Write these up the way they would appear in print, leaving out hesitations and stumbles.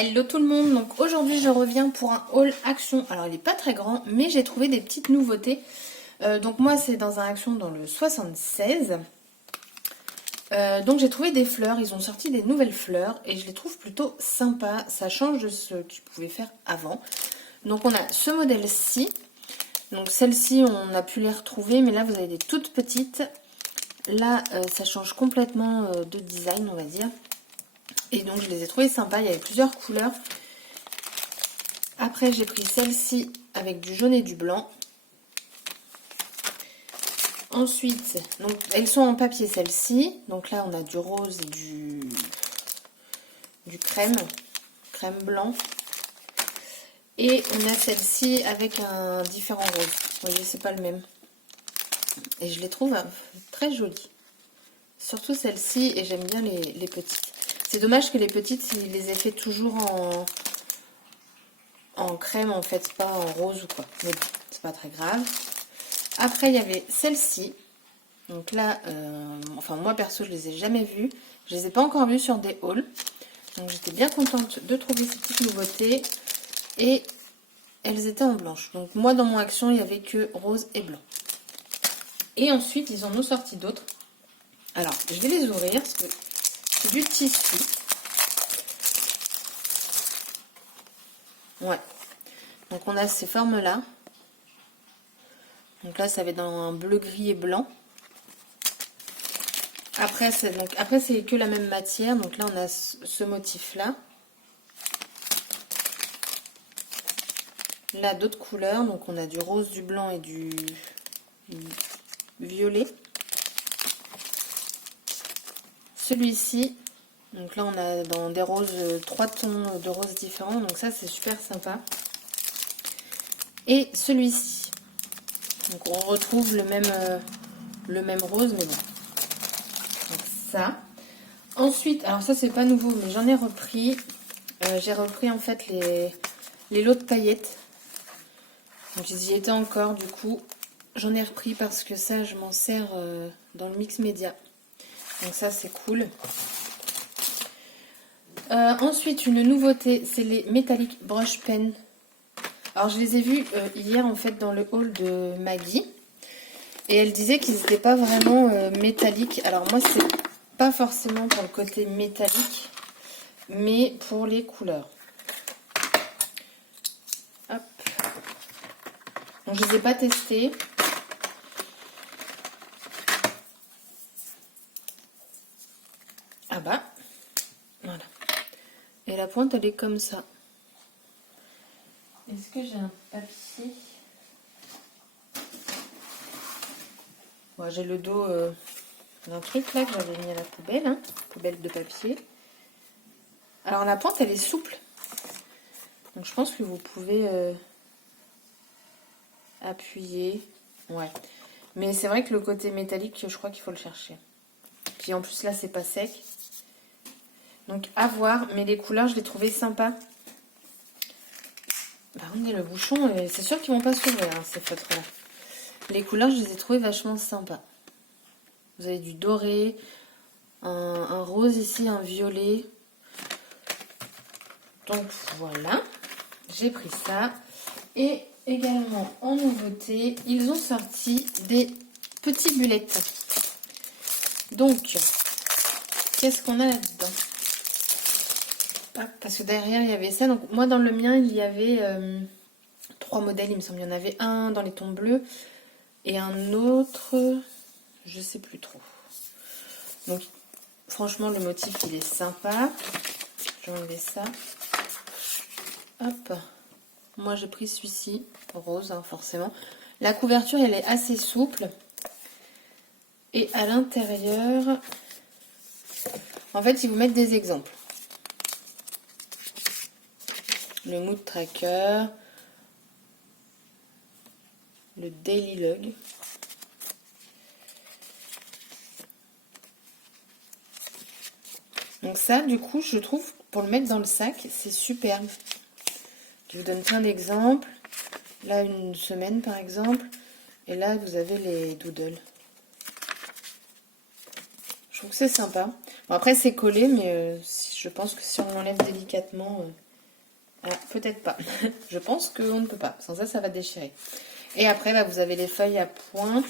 Hello tout le monde, donc aujourd'hui je reviens pour un haul Action. Alors il n'est pas très grand mais j'ai trouvé des petites nouveautés. Donc moi c'est dans un Action dans le 76. Donc j'ai trouvé des fleurs, ils ont sorti des nouvelles fleurs et je les trouve plutôt sympas. Ça change de ce qu'ils pouvaient faire avant. Donc on a ce modèle-ci. Donc celles-ci on a pu les retrouver mais là vous avez des toutes petites. Là ça change complètement de design on va dire. Et donc je les ai trouvées sympas, il y avait plusieurs couleurs. Après j'ai pris celle-ci avec du jaune et du blanc. Ensuite, donc elles sont en papier celles-ci. Donc là on a du rose et du crème blanc. Et on a celle-ci avec un différent rose. Vous voyez, c'est pas le même. Et je les trouve très jolies. Surtout celle-ci, et j'aime bien les petites. C'est dommage que les petites, ils les aient fait toujours en crème, en fait, pas en rose ou quoi. Mais bon, c'est pas très grave. Après, il y avait celle-ci. Donc là, enfin moi perso, je les ai jamais vues. Je les ai pas encore vues sur des hauls. Donc j'étais bien contente de trouver ces petites nouveautés. Et elles étaient en blanche. Donc moi, dans mon Action, il n'y avait que rose et blanc. Et ensuite, ils en ont sorti d'autres. Alors, je vais les ouvrir parce que c'est du tissu. Ouais. Donc on a ces formes-là. Donc là, ça va être dans un bleu, gris et blanc. Après, c'est que la même matière. Donc là, on a ce motif-là. Là, d'autres couleurs. Donc on a du rose, du blanc et du violet. Celui-ci, donc là on a dans des roses, 3 tons de roses différents, donc ça c'est super sympa. Et celui-ci, donc on retrouve le même rose, mais bon. Donc ça. Ensuite, alors ça c'est pas nouveau, mais j'en ai repris. J'ai repris en fait les lots de paillettes. Donc ils y étaient encore, du coup j'en ai repris parce que ça je m'en sers dans le mix média. Donc ça c'est cool. Ensuite une nouveauté, c'est les Metallic Brush Pen. Alors je les ai vus hier en fait dans le haul de Maggie. Et elle disait qu'ils n'étaient pas vraiment métalliques. Alors moi c'est pas forcément pour le côté métallique, mais pour les couleurs. Hop. Donc je les ai pas testés. Ah bah, voilà. Et la pointe, elle est comme ça. Est-ce que j'ai un papier? Bon, j'ai le dos d'un truc là que j'avais mis à la poubelle, hein, poubelle de papier. Alors la pointe, elle est souple. Donc je pense que vous pouvez appuyer. Ouais. Mais c'est vrai que le côté métallique, je crois qu'il faut le chercher. Puis en plus là, c'est pas sec. Donc à voir, mais les couleurs, je les trouvais sympas. Par contre, le bouchon, c'est sûr qu'ils vont pas s'ouvrir, hein, ces feutres-là. Les couleurs, je les ai trouvées vachement sympas. Vous avez du doré, un rose ici, un violet. Donc voilà, j'ai pris ça. Et également en nouveauté, ils ont sorti des petites bulettes. Donc, qu'est-ce qu'on a là-dedans? Parce que derrière il y avait ça. Donc moi dans le mien il y avait 3 modèles, il me semble. Il y en avait un dans les tons bleus et un autre, je sais plus trop. Donc franchement le motif il est sympa. Je vais enlever ça. Hop. Moi j'ai pris celui-ci, rose hein, forcément. La couverture elle est assez souple. Et à l'intérieur, en fait ils vous mettent des exemples. Le Mood Tracker, le Daily Log. Donc ça, du coup, je trouve, pour le mettre dans le sac, c'est superbe. Je vous donne plein d'exemples. Là, une semaine, par exemple. Et là, vous avez les doodles. Je trouve que c'est sympa. Bon, après, c'est collé, mais je pense que si on l'enlève délicatement, Ah, peut-être pas. Je pense qu'on ne peut pas. Sans ça, ça va déchirer. Et après, bah, vous avez les feuilles à point.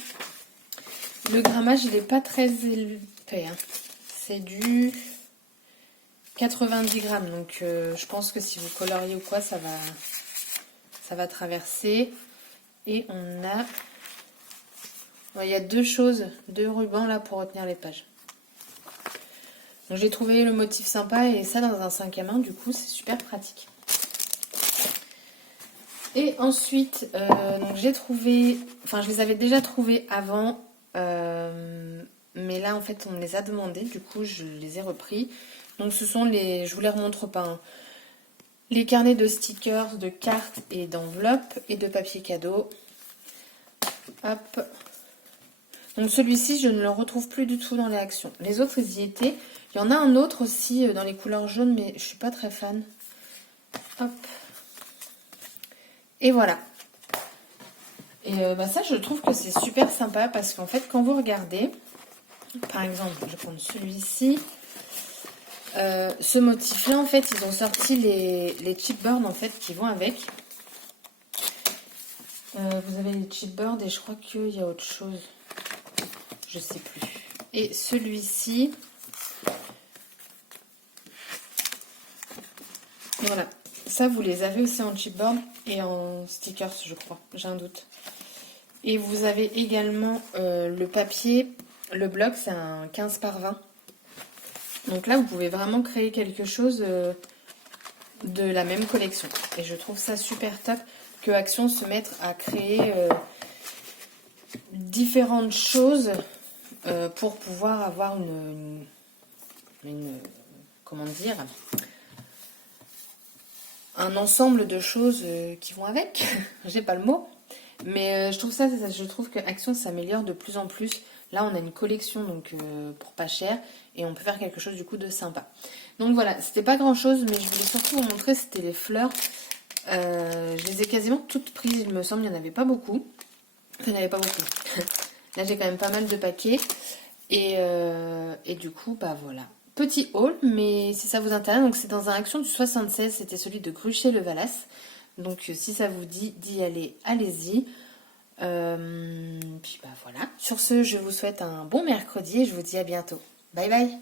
Le grammage, il n'est pas très élevé. Hein. C'est du 90 grammes. Donc, je pense que si vous coloriez ou quoi, ça va traverser. Et on a... Il y a deux rubans là pour retenir les pages. Donc, j'ai trouvé le motif sympa et ça dans un 5e, du coup, c'est super pratique. Et ensuite, donc j'ai trouvé, enfin je les avais déjà trouvés avant, mais là en fait on me les a demandés, du coup je les ai repris. Donc ce sont les, je vous les remontre pas, hein, les carnets de stickers, de cartes et d'enveloppes et de papier cadeau. Hop. Donc celui-ci je ne le retrouve plus du tout dans les actions. Les autres ils y étaient. Il y en a un autre aussi dans les couleurs jaunes, mais je suis pas très fan. Hop. Et voilà. Et ça, je trouve que c'est super sympa parce qu'en fait, quand vous regardez, par exemple, je vais prendre celui-ci, ce motif-là, en fait, ils ont sorti les chipboards, en fait, qui vont avec. Vous avez les chipboards et je crois qu'il y a autre chose. Je sais plus. Et celui-ci, voilà. Ça, vous les avez aussi en chipboard et en stickers, je crois. J'ai un doute. Et vous avez également le papier, le bloc, c'est un 15 par 20. Donc là, vous pouvez vraiment créer quelque chose de la même collection. Et je trouve ça super top que Action se mette à créer différentes choses pour pouvoir avoir comment dire, un ensemble de choses qui vont avec. J'ai pas le mot. Mais je trouve que Action s'améliore de plus en plus. Là, on a une collection donc pour pas cher et on peut faire quelque chose du coup de sympa. Donc voilà, c'était pas grand chose, mais je voulais surtout vous montrer, c'était les fleurs. Je les ai quasiment toutes prises, il me semble, il n'y en avait pas beaucoup. Enfin, il n'y en avait pas beaucoup. Là, j'ai quand même pas mal de paquets. Et du coup, bah voilà. Petit haul, mais si ça vous intéresse, donc c'est dans un Action du 76, c'était celui de Cruchet-le-Valas. Donc si ça vous dit d'y aller, allez-y. Puis bah voilà. Sur ce, je vous souhaite un bon mercredi et je vous dis à bientôt. Bye bye.